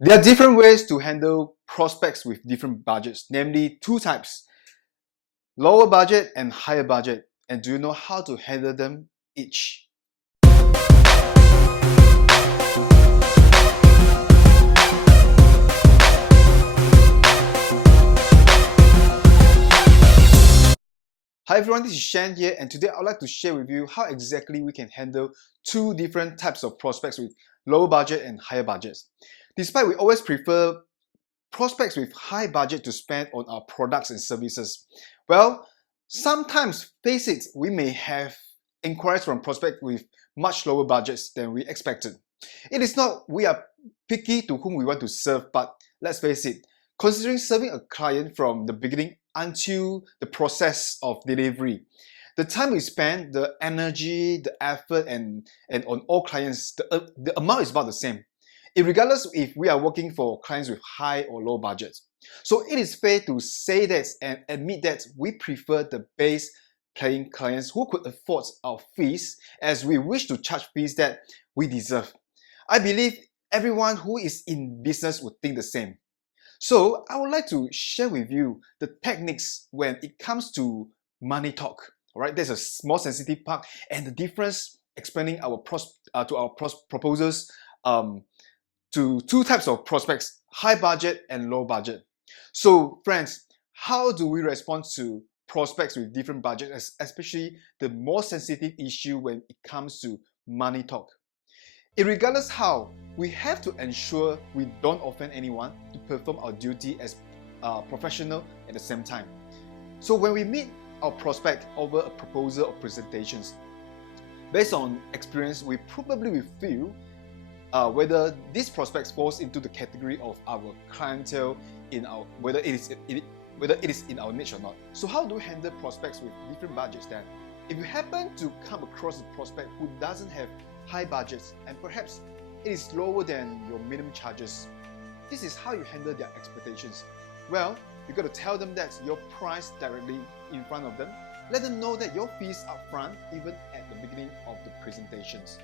There are different ways to handle prospects with different budgets, namely two types, lower budget and higher budget. And do you know how to handle them each? Hi everyone, this is Shen here, and today I'd like to share with you how exactly we can handle two different types of prospects with lower budget and higher budgets. Despite we always prefer prospects with high budget to spend on our products and services, well, sometimes, face it, we may have inquiries from prospects with much lower budgets than we expected. It is not we are picky to whom we want to serve, but let's face it, considering serving a client from the beginning until the process of delivery, the time we spend, the energy, the effort, and on all clients, the amount is about the same, regardless if we are working for clients with high or low budgets. So it is fair to say that and admit that we prefer the base paying clients who could afford our fees, as we wish to charge fees that we deserve. I believe everyone who is in business would think the same. So I would like to share with you the techniques when it comes to money talk. All right, there's a more sensitive part and the difference explaining proposals to two types of prospects, high budget and low budget. So friends, how do we respond to prospects with different budgets, especially the more sensitive issue when it comes to money talk? Regardless how, we have to ensure we don't offend anyone to perform our duty as a professional at the same time. So when we meet our prospect over a proposal or presentations, based on experience, we probably will feel whether this prospect falls into the category of our clientele, whether it is in our niche or not. So how do we handle prospects with different budgets then? If you happen to come across a prospect who doesn't have high budgets and perhaps it is lower than your minimum charges, this is how you handle their expectations. Well, you got to tell them that your price directly in front of them. Let them know that your fees up front, even at the beginning of the presentations.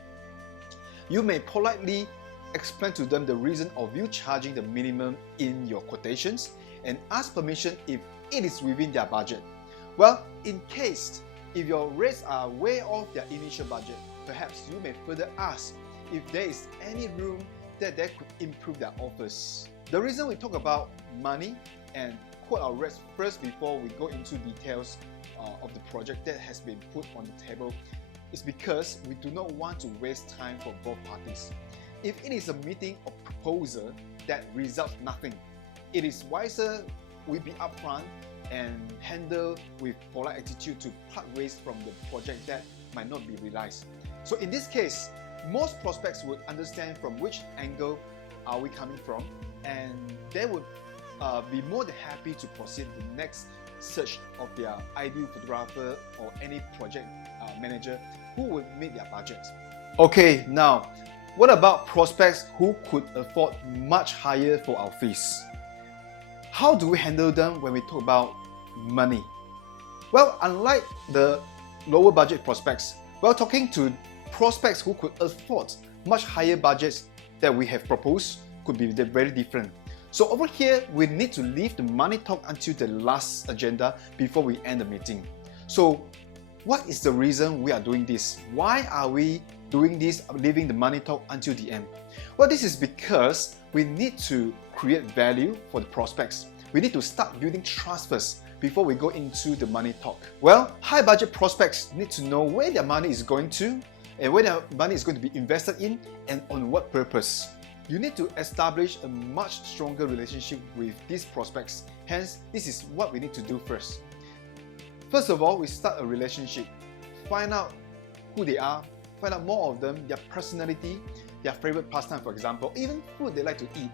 You may politely explain to them the reason of you charging the minimum in your quotations and ask permission if it is within their budget. Well, in case if your rates are way off their initial budget, perhaps you may further ask if there is any room that they could improve their offers. The reason we talk about money and quote our rates first before we go into details of the project that has been put on the table is because we do not want to waste time for both parties. If it is a meeting or proposal that results nothing, it is wiser we be upfront and handle with polite attitude to part ways from the project that might not be realized. So in this case, most prospects would understand from which angle are we coming from, and they would be more than happy to proceed the next search of their ideal photographer or any project manager who would meet their budget. Okay, now what about prospects who could afford much higher for our fees? How do we handle them when we talk about money? Well, unlike the lower budget prospects, we're talking to prospects who could afford much higher budgets that we have proposed could be very different. So over here, we need to leave the money talk until the last agenda before we end the meeting. So what is the reason we are doing this? Why are we doing this, leaving the money talk until the end? Well, this is because we need to create value for the prospects. We need to start building trust first before we go into the money talk. Well, high budget prospects need to know where their money is going to and where their money is going to be invested in and on what purpose. You need to establish a much stronger relationship with these prospects. Hence, this is what we need to do first. First of all, we start a relationship. Find out who they are, find out more of them, their personality, their favorite pastime, for example, even food they like to eat.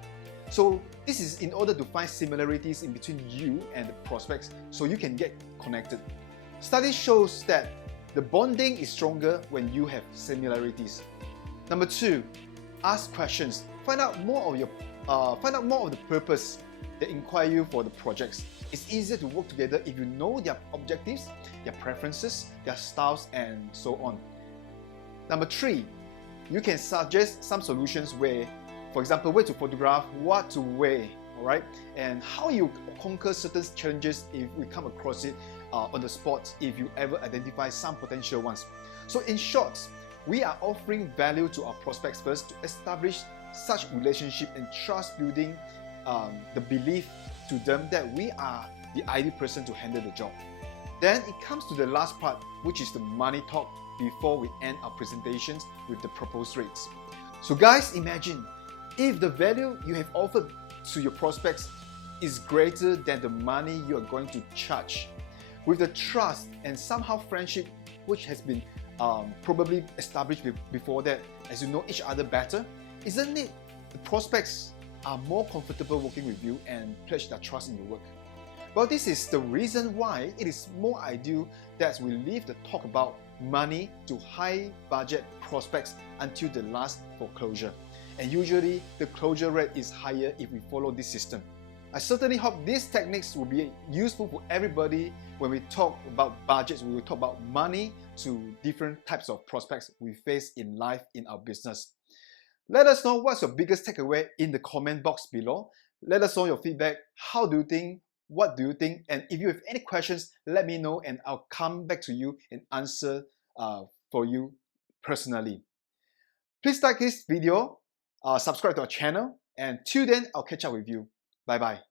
So this is in order to find similarities in between you and the prospects so you can get connected. Study shows that the bonding is stronger when you have similarities. Number two, ask questions. Find out more of the purpose that inquire you for the projects. It's easier to work together if you know their objectives, their preferences, their styles, and so on. Number three, you can suggest some solutions where For example, where to photograph, what to wear, all right, and how you conquer certain challenges if we come across it on the spot, if you ever identify some potential ones. So in short, we are offering value to our prospects first to establish such relationship and trust building, the belief to them that we are the ideal person to handle the job. Then it comes to the last part, which is the money talk before we end our presentations with the proposed rates. So guys, imagine if the value you have offered to your prospects is greater than the money you are going to charge. With the trust and somehow friendship which has been probably established before that, as you know each other better, isn't it the prospects are more comfortable working with you and pledge their trust in your work? Well, this is the reason why it is more ideal that we leave the talk about money to high budget prospects until the last for closure. And usually the closure rate is higher if we follow this system. I certainly hope these techniques will be useful for everybody when we talk about budgets, when we talk about money to different types of prospects we face in life, in our business. Let us know what's your biggest takeaway in the comment box below. Let us know your feedback. How do you think? What do you think? And if you have any questions, let me know and I'll come back to you and answer for you personally. Please like this video, subscribe to our channel, and till then, I'll catch up with you. Bye bye.